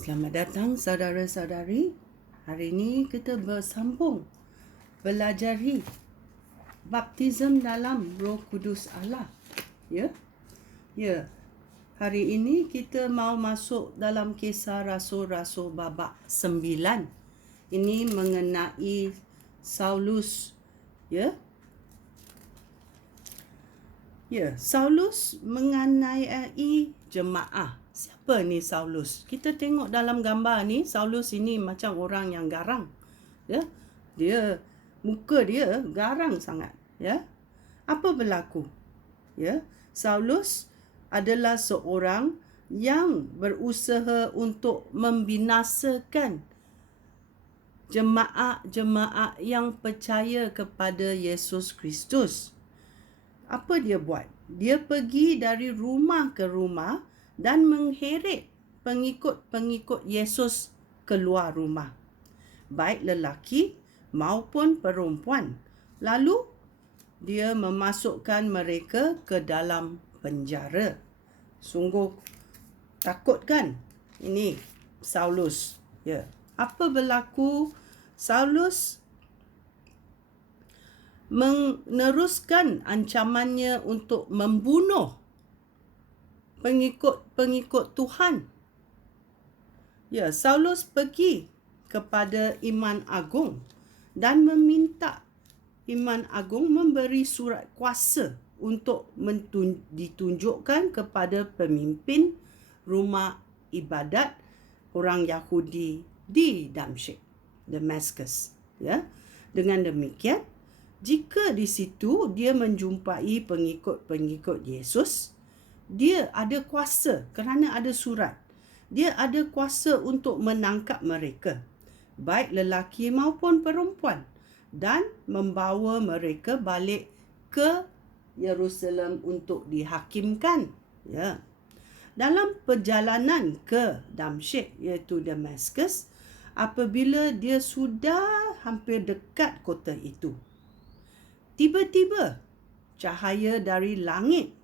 Selamat datang saudara-saudari. Hari ini kita bersambung belajari baptism dalam Roh Kudus Allah. Ya. Hari ini kita mau masuk dalam Kisah Rasul-Rasul babak 9. Ini mengenai Saulus. Saulus menganiaya jemaah. Siapa ni Saulus? Kita tengok dalam gambar ni, Saulus ini macam orang yang garang. Muka dia garang sangat. Apa berlaku? Saulus adalah seorang yang berusaha untuk membinasakan jemaah-jemaah yang percaya kepada Yesus Kristus. Apa dia buat? Dia pergi dari rumah ke rumah dan mengheret pengikut-pengikut Yesus keluar rumah, baik lelaki maupun perempuan. Lalu dia memasukkan mereka ke dalam penjara. Sungguh takut kan? Ini Saulus. Apa berlaku? Saulus meneruskan ancamannya untuk membunuh pengikut Tuhan. Saulus pergi kepada Imam Agung dan meminta Imam Agung memberi surat kuasa untuk ditunjukkan kepada pemimpin rumah ibadat orang Yahudi di Damascus. Dengan demikian, jika di situ dia menjumpai pengikut-pengikut Yesus, dia ada kuasa kerana ada surat. Dia ada kuasa untuk menangkap mereka, baik lelaki maupun perempuan, dan membawa mereka balik ke Yerusalem untuk dihakimkan. Dalam perjalanan ke Damsyik, iaitu Damascus, apabila dia sudah hampir dekat kota itu, tiba-tiba cahaya dari langit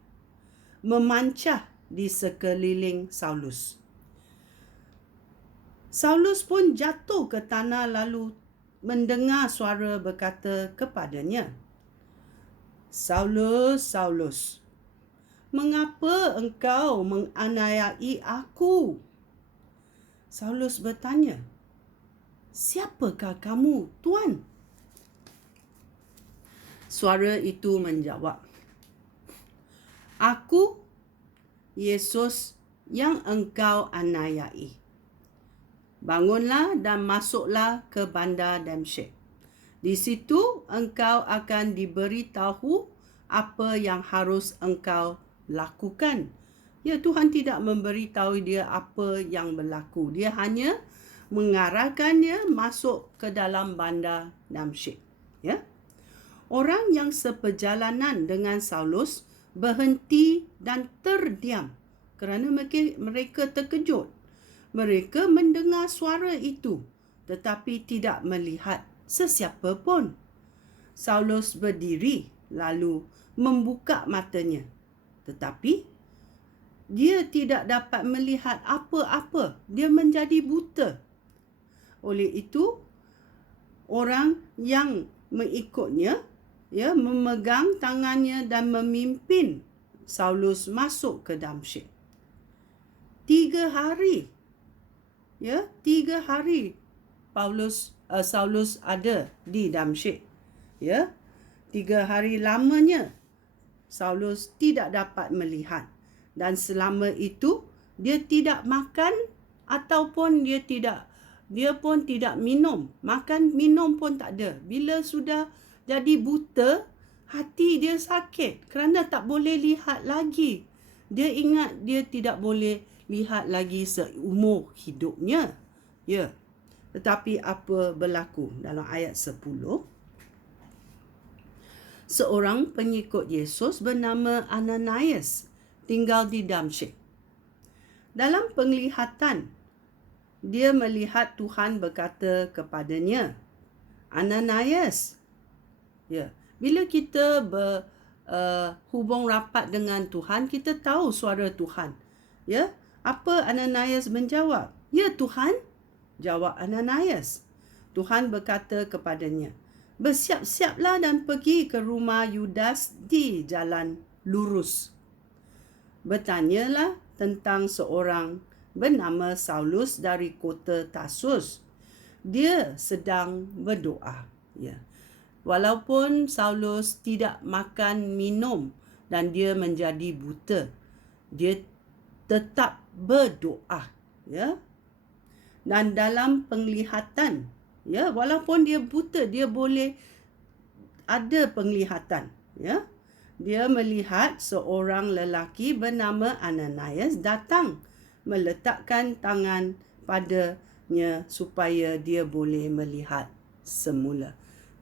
memancah di sekeliling Saulus. Saulus pun jatuh ke tanah lalu mendengar suara berkata kepadanya, "Saulus, Saulus, mengapa engkau menganiayai aku?" Saulus bertanya, "Siapakah kamu, Tuan?" Suara itu menjawab, "Aku, Yesus yang engkau aniayai. Bangunlah dan masuklah ke bandar Damsyik. Di situ engkau akan diberitahu apa yang harus engkau lakukan." Tuhan tidak memberitahu dia apa yang berlaku. Dia hanya mengarahkannya masuk ke dalam bandar Damsyik. Orang yang seperjalanan dengan Saulus berhenti dan terdiam kerana mereka terkejut. Mereka mendengar suara itu tetapi tidak melihat sesiapa pun. Saulus berdiri lalu membuka matanya, tetapi dia tidak dapat melihat apa-apa. Dia menjadi buta. Oleh itu, orang yang mengikutnya memegang tangannya dan memimpin Saulus masuk ke Damsyik. 3 hari Saulus ada di Damsyik. 3 hari lamanya Saulus tidak dapat melihat, dan selama itu dia tidak makan ataupun dia pun tidak minum. Makan minum pun tak ada. Bila sudah jadi buta, hati dia sakit kerana tak boleh lihat lagi. Dia ingat dia tidak boleh lihat lagi seumur hidupnya. Tetapi apa berlaku dalam ayat 10? Seorang pengikut Yesus bernama Ananias tinggal di Damsyik. Dalam penglihatan, dia melihat Tuhan berkata kepadanya, "Ananias." Bila kita hubung rapat dengan Tuhan, kita tahu suara Tuhan. Apa Ananias menjawab? "Ya Tuhan," jawab Ananias. Tuhan berkata kepadanya, "Bersiap-siaplah dan pergi ke rumah Yudas di jalan lurus. Bertanyalah tentang seorang bernama Saulus dari kota Tarsus. Dia sedang berdoa." Ya. Walaupun Saulus tidak makan minum dan dia menjadi buta, dia tetap berdoa, ya. Dan dalam penglihatan, ya, walaupun dia buta, dia boleh ada penglihatan, ya. Dia melihat seorang lelaki bernama Ananias datang meletakkan tangan padanya supaya dia boleh melihat semula.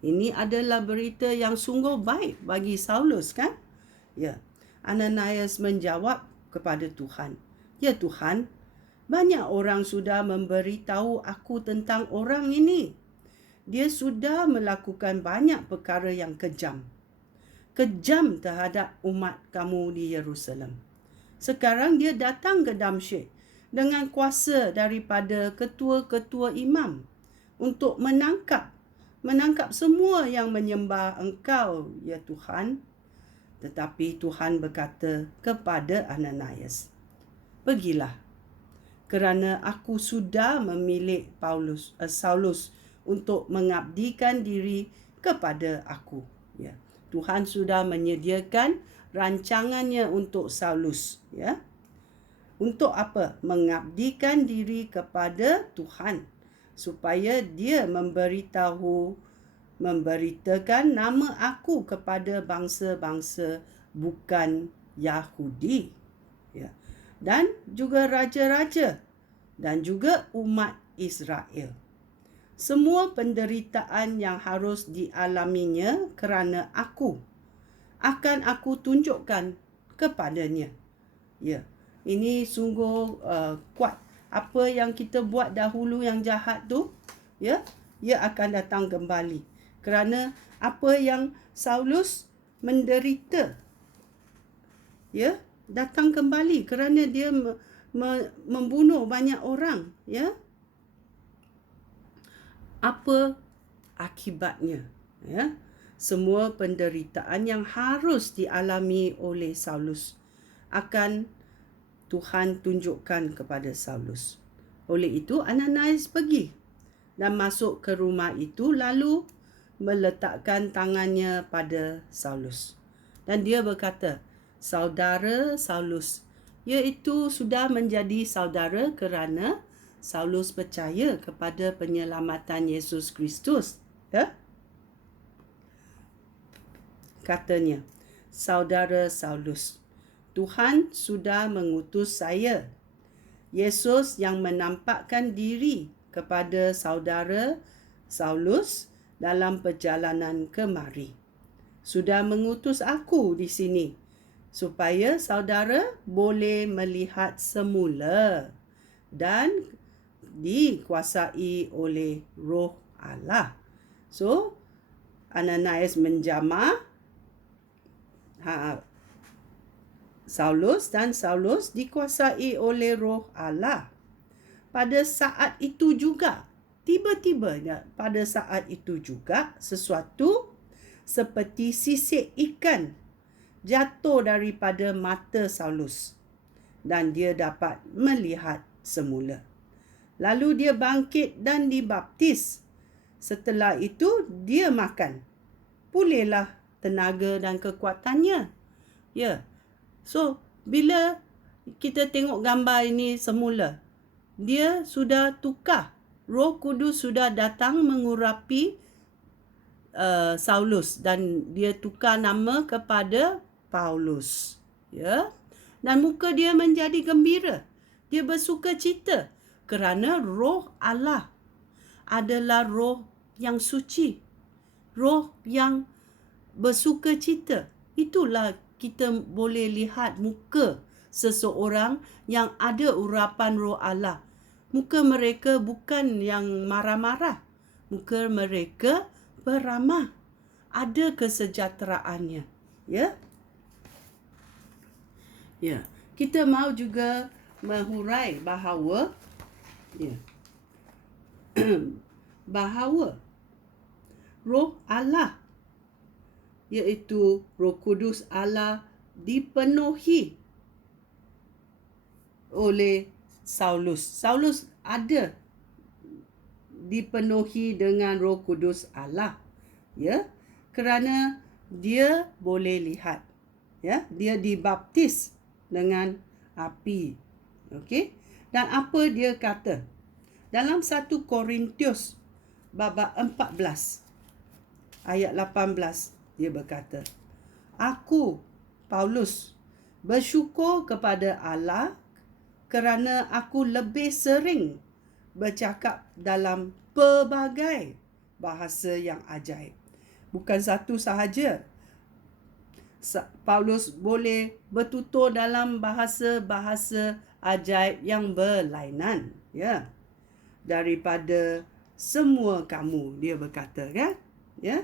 Ini adalah berita yang sungguh baik bagi Saulus, kan? Ya. Ananias menjawab kepada Tuhan, "Ya Tuhan, banyak orang sudah memberitahu aku tentang orang ini. Dia sudah melakukan banyak perkara yang kejam terhadap umat kamu di Yerusalem. Sekarang dia datang ke Damsyik dengan kuasa daripada ketua-ketua imam untuk menangkap semua yang menyembah Engkau, ya Tuhan." Tetapi Tuhan berkata kepada Ananias, "Pergilah, kerana aku sudah memilih Saulus untuk mengabdikan diri kepada aku." Ya. Tuhan sudah menyediakan rancangannya untuk Saulus, ya. Untuk apa? Mengabdikan diri kepada Tuhan, supaya dia memberitakan nama aku kepada bangsa-bangsa bukan Yahudi, ya. Dan juga raja-raja dan juga umat Israel. Semua penderitaan yang harus dialaminya kerana aku akan aku tunjukkan kepadanya. Ya, ini sungguh kuat. Apa yang kita buat dahulu yang jahat tu, ya, ia akan datang kembali. Kerana apa yang Saulus menderita, ya, datang kembali kerana dia membunuh banyak orang, ya. Apa akibatnya, ya? Semua penderitaan yang harus dialami oleh Saulus akan Tuhan tunjukkan kepada Saulus. Oleh itu Ananias pergi dan masuk ke rumah itu, lalu meletakkan tangannya pada Saulus. Dan dia berkata, "Saudara Saulus," iaitu sudah menjadi saudara kerana Saulus percaya kepada penyelamatan Yesus Kristus, ya. Katanya, "Saudara Saulus, Tuhan sudah mengutus saya, Yesus yang menampakkan diri kepada saudara Saulus dalam perjalanan kemari. Sudah mengutus aku di sini supaya saudara boleh melihat semula dan dikuasai oleh Roh Allah." So, Ananias menjamah Saulus dan Saulus dikuasai oleh Roh Allah. Pada saat itu juga, tiba-tiba pada saat itu juga, sesuatu seperti sisik ikan jatuh daripada mata Saulus dan dia dapat melihat semula. Lalu dia bangkit dan dibaptis. Setelah itu dia makan. Pulihlah tenaga dan kekuatannya. Ya. So, bila kita tengok gambar ini semula, dia sudah tukar. Roh Kudus sudah datang mengurapi Saulus dan dia tukar nama kepada Paulus. Ya. Dan muka dia menjadi gembira. Dia bersuka cita kerana Roh Allah adalah roh yang suci, roh yang bersuka cita. Itulah kita boleh lihat muka seseorang yang ada urapan Roh Allah. Muka mereka bukan yang marah-marah. Muka mereka beramah. Ada kesejahteraannya. Ya. Ya. Kita mahu juga menghurai bahawa Ya. Bahawa Roh Allah, iaitu Roh Kudus Allah, dipenuhi oleh Saulus. Saulus ada dipenuhi dengan Roh Kudus Allah, ya, kerana dia boleh lihat, ya, dia dibaptis dengan api. Okey, dan apa dia kata dalam 1 Korintius bab 14 ayat 18, dia berkata, aku Paulus bersyukur kepada Allah kerana aku lebih sering bercakap dalam pelbagai bahasa yang ajaib. Bukan satu sahaja. Paulus boleh bertutur dalam bahasa-bahasa ajaib yang berlainan, ya, daripada semua kamu, dia berkata, kan, ya.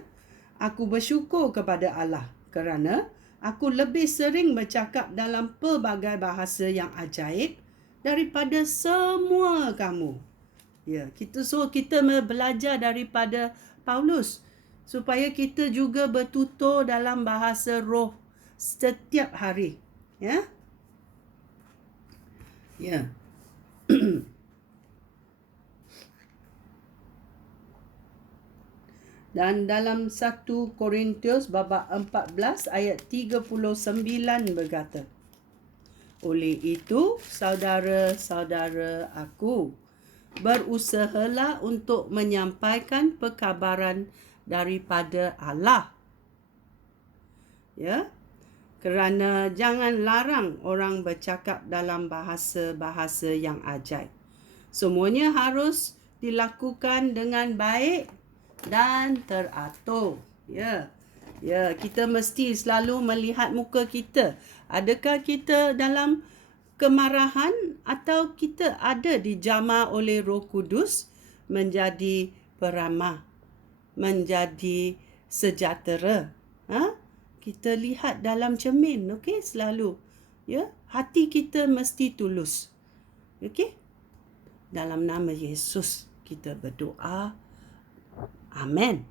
Aku bersyukur kepada Allah kerana aku lebih sering bercakap dalam pelbagai bahasa yang ajaib daripada semua kamu. Ya, kita belajar daripada Paulus supaya kita juga bertutur dalam bahasa roh setiap hari, ya. Ya. Dan dalam 1 Korintius bab 14 ayat 39 berkata, oleh itu, saudara-saudara aku, berusahalah untuk menyampaikan perkabaran daripada Allah. Ya, kerana jangan larang orang bercakap dalam bahasa-bahasa yang ajaib. Semuanya harus dilakukan dengan baik dan teratur. Ya. Ya, kita mesti selalu melihat muka kita. Adakah kita dalam kemarahan atau kita ada dijamah oleh Roh Kudus menjadi peramah, menjadi sejahtera. Kita lihat dalam cermin, okey, selalu. Ya, hati kita mesti tulus. Okey? Dalam nama Yesus kita berdoa. Amen.